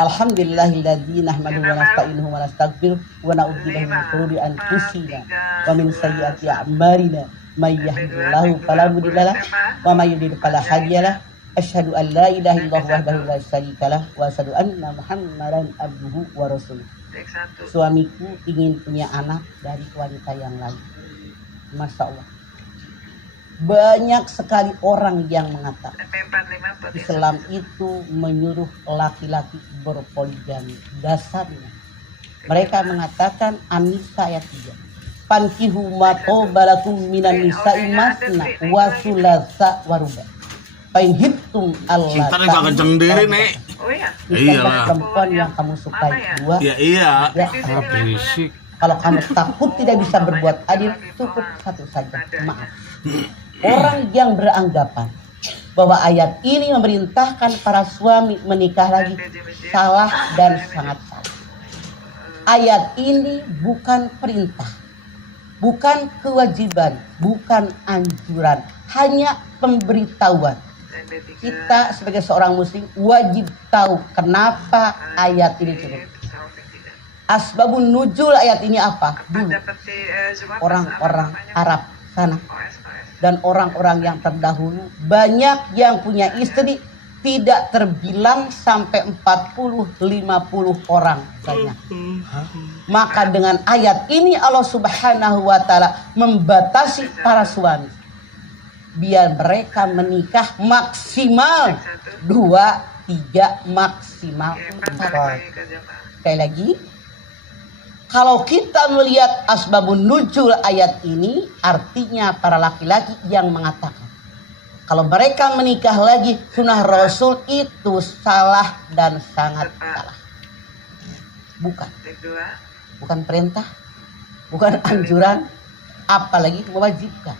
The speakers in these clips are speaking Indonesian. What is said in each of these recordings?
Alhamdulillahilladzi nahmaduhu wa nasta'inuhu wa nastaghfiruh wa na'udzu billahi min shururi anfusina wa min sayyiati a'malina may yahdihillahu fala mudhillalah wa may yudhlil fala hadiyalah. Asyhadu an la ilaha illallah wahdahu la syarikalah wa asyhadu anna Muhammadan abduhu wa rasuluh. Suamiku ingin punya anak dari wanita yang lain. Masya Allah. Banyak sekali orang yang mengatakan Islam itu menyuruh laki-laki berpoligami. Dasarnya mereka mengatakan An-Nisa ayat 3. Fankihu ma tobalakum minan nisa'i masna wa thulatsa wa ruba'. Pain hitung Allah. Kita nggak kenceng diri nih. Oh iya. Iyalah. Perempuan yang kamu sukai dua. Iya. Ya, Berisik. kalau kamu takut tidak bisa berbuat adil, cukup satu saja. Maaf. Orang yang beranggapan bahwa ayat ini memerintahkan para suami menikah lagi salah dan sangat salah. Ayat ini bukan perintah, bukan kewajiban, bukan anjuran, hanya pemberitahuan. Kita sebagai seorang muslim wajib tahu kenapa ayat ini turun. Asbabun nuzul ayat ini apa? Dulu orang-orang Arab sana dan orang-orang yang terdahulu banyak yang punya istri tidak terbilang sampai 40-50 orang banyak. Maka dengan ayat ini Allah Subhanahu wa taala membatasi para suami biar mereka menikah maksimal 2, 3, maksimal 4. Sekali lagi, kalau kita melihat asbabun nuzul ayat ini, artinya para laki-laki yang mengatakan kalau mereka menikah lagi sunnah Rasul itu salah dan sangat salah. Bukan perintah, bukan anjuran, apalagi mewajibkan.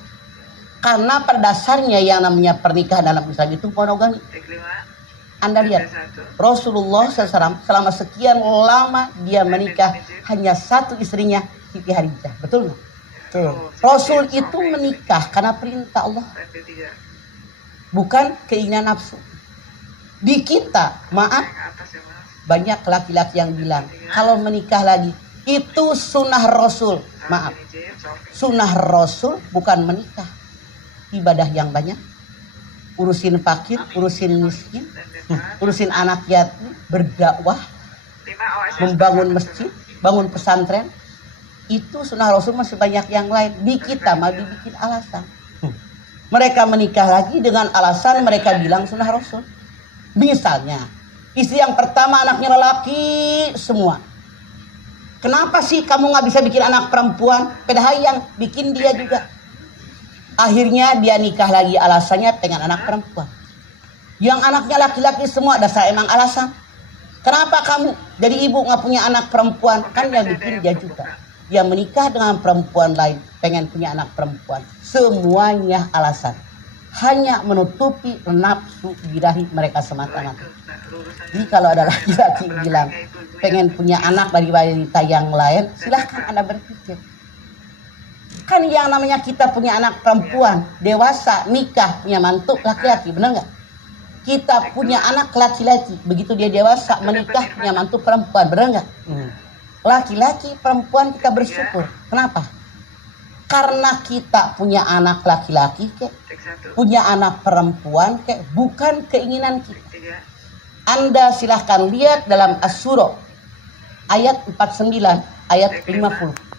Karena pada dasarnya yang namanya pernikahan dalam Islam itu monogami. Anda lihat Rasulullah SAW selama sekian lama dia menikah hanya satu istrinya, Siti Khadijah. Betul nggak? Rasul itu menikah karena perintah Allah, bukan keinginan nafsu. Di kita, maaf, banyak laki-laki yang bilang kalau menikah lagi itu sunnah Rasul. Maaf, sunnah Rasul bukan menikah. Ibadah yang banyak, urusin fakir, urusin miskin, urusin anak yatim, berdakwah, membangun masjid, bangun pesantren. Itu sunnah Rasul, masih banyak yang lain. Di kita mah dibikin alasan. Mereka menikah lagi dengan alasan mereka bilang sunnah Rasul. Misalnya istri yang pertama anaknya lelaki semua. Kenapa sih kamu nggak bisa bikin anak perempuan? Padahal yang bikin dia juga. Akhirnya dia nikah lagi, alasannya pengen anak perempuan. Yang anaknya laki-laki semua, dasar emang alasan. Kenapa kamu jadi ibu nggak punya anak perempuan? Kan yang bikin dia juga. Dia menikah dengan perempuan lain, pengen punya anak perempuan. Semuanya alasan. Hanya menutupi nafsu birahi mereka semata-mata. Jadi kalau ada laki-laki bilang pengen punya anak dari wanita yang lain, silahkan Anda berpikir. Kan yang namanya kita punya anak perempuan, dewasa, nikah, punya mantu laki-laki, benar nggak? Kita punya anak laki-laki, begitu dia dewasa, menikah, punya mantu perempuan, benar nggak? Laki-laki, perempuan kita bersyukur. Kenapa? Karena kita punya anak laki-laki, punya anak perempuan, bukan keinginan kita. Anda silahkan lihat dalam As-Surah ayat 49, ayat 50.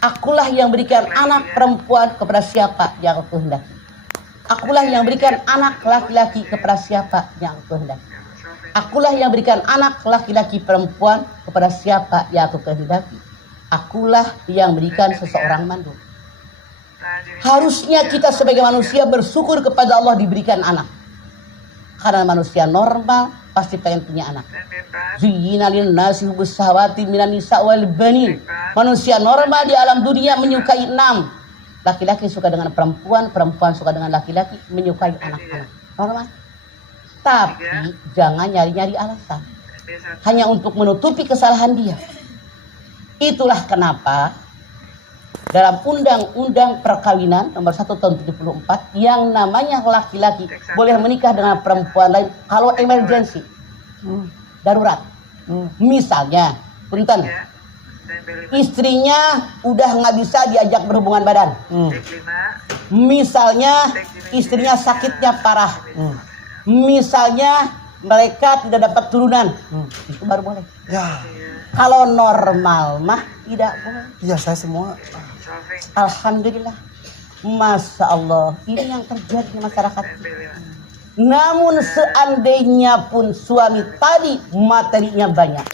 Akulah yang berikan anak perempuan kepada siapa yang aku kehendaki. Akulah yang berikan anak laki-laki kepada siapa yang aku kehendaki. Akulah yang berikan anak laki-laki perempuan kepada siapa yang aku kehendaki. Akulah yang berikan seseorang mandul. Harusnya kita sebagai manusia bersyukur kepada Allah diberikan anak. Karena manusia normal pasti pengen punya anak. Zuyyina lin-nasi hubbus syahawati minan nisa' wal banin. Manusia normal di alam dunia menyukai 6. Laki-laki suka dengan perempuan, perempuan suka dengan laki-laki, menyukai anak-anak. Normal. Tapi jangan nyari-nyari alasan. Hanya untuk menutupi kesalahan dia. Itulah kenapa dalam Undang-Undang Perkawinan nomor 1 tahun 74 yang namanya laki-laki boleh menikah dengan perempuan lain kalau emergency, darurat. Misalnya, punten, istrinya udah nggak bisa diajak berhubungan badan. Misalnya istrinya sakitnya parah. Misalnya mereka tidak dapat turunan. Itu baru boleh. Ya. Kalau normal mah tidak boleh. Iya, saya semua. Alhamdulillah. Masya Allah, ini yang terjadi di masyarakat kita. Namun seandainya pun suami tadi materinya banyak,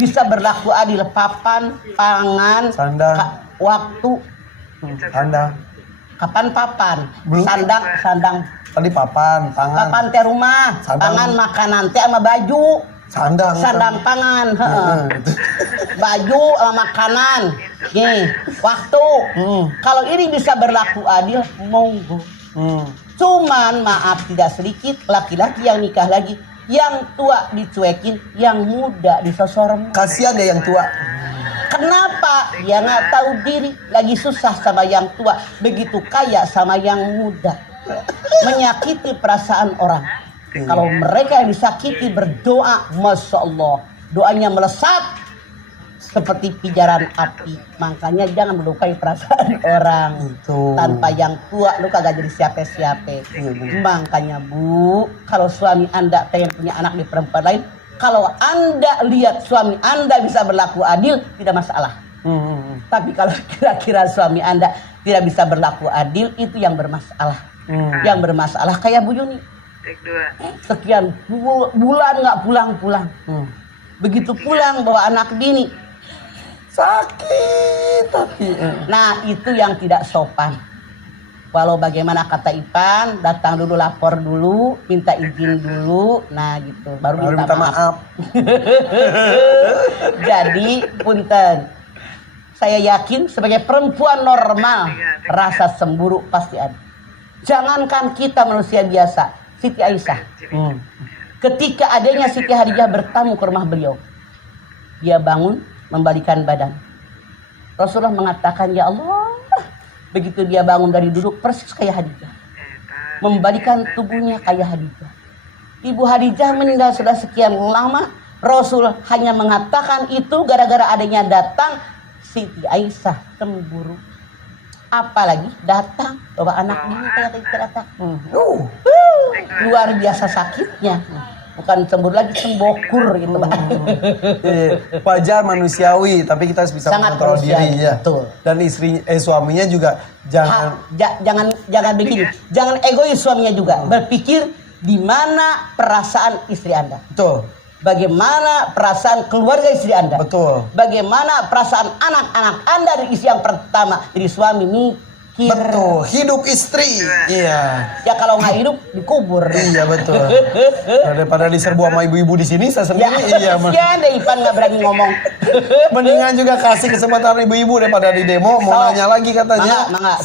bisa berlaku adil, papan, pangan, Sandang. waktu, Sandang. kapan papan, Belum. sandang, Tadi papan, tangan. papan teh rumah, Sandang. pangan makanan teh sama baju, Sandang. sandang pangan, heeh. Baju sama makanan, nih, waktu. Kalau ini bisa berlaku adil, monggo. Cuman maaf tidak sedikit laki-laki yang nikah lagi, yang tua dicuekin, yang muda disosorkan. Kasihan ya yang tua. Kenapa? Dia nggak tahu diri, lagi susah sama yang tua, begitu kaya sama yang muda, menyakiti perasaan orang. Kalau mereka yang disakiti berdoa, masya Allah, doanya melesat seperti pijaran api. Makanya jangan melukai perasaan orang. Itu. Tanpa yang tua lu kagak jadi siapa-siapa. Makanya Bu, kalau suami Anda pengen punya anak di perempuan lain, kalau Anda lihat suami Anda bisa berlaku adil, tidak masalah. Tapi kalau kira-kira suami Anda tidak bisa berlaku adil, itu yang bermasalah. Yang bermasalah kayak Bu Yuni. Sekian bulan nggak pulang-pulang. Begitu pulang bawa anak bini, sakit tapi. Nah itu yang tidak sopan. Walau bagaimana kata Ipan, datang dulu, lapor dulu, minta izin dulu, nah gitu, baru minta maaf. Jadi punten, saya yakin sebagai perempuan normal, rasa cemburu pasti ada. Jangankan kita manusia biasa, Siti Aisyah, ketika adanya Siti Hadijah bertamu ke rumah beliau, dia bangun membalikan badan. Rasulullah mengatakan, ya Allah, begitu dia bangun dari duduk persis kayak Hadijah, membalikan tubuhnya kayak Hadijah. Ibu Hadijah meninggal sudah sekian lama. Rasul hanya mengatakan itu gara-gara adanya datang Siti Aisyah cemburu. Apalagi datang bawa anak ini kayak tadi datang. Luar biasa sakitnya. Bukan cemburu lagi, cembokur gitu. Wajar manusiawi, tapi kita harus bisa Sangat mengontrol manusiawi, diri ya. betul. Dan suaminya juga jangan jangan begini. Jangan egois suaminya juga. Berpikir di mana perasaan istri Anda. betul. Bagaimana perasaan keluarga istri Anda. Betul. Bagaimana perasaan anak-anak Anda dari istri yang pertama. Jadi suami mikir. Betul, hidup istri. Iya. Ya kalau nggak hidup dikubur. Iya betul. Daripada diserbu sama ibu-ibu di sini, saya Ya, sendiri iya. kasihan deh Ipan nggak berani ngomong. Mendingan juga kasih kesempatan ibu-ibu daripada di demo mau nanya lagi katanya. Mangga.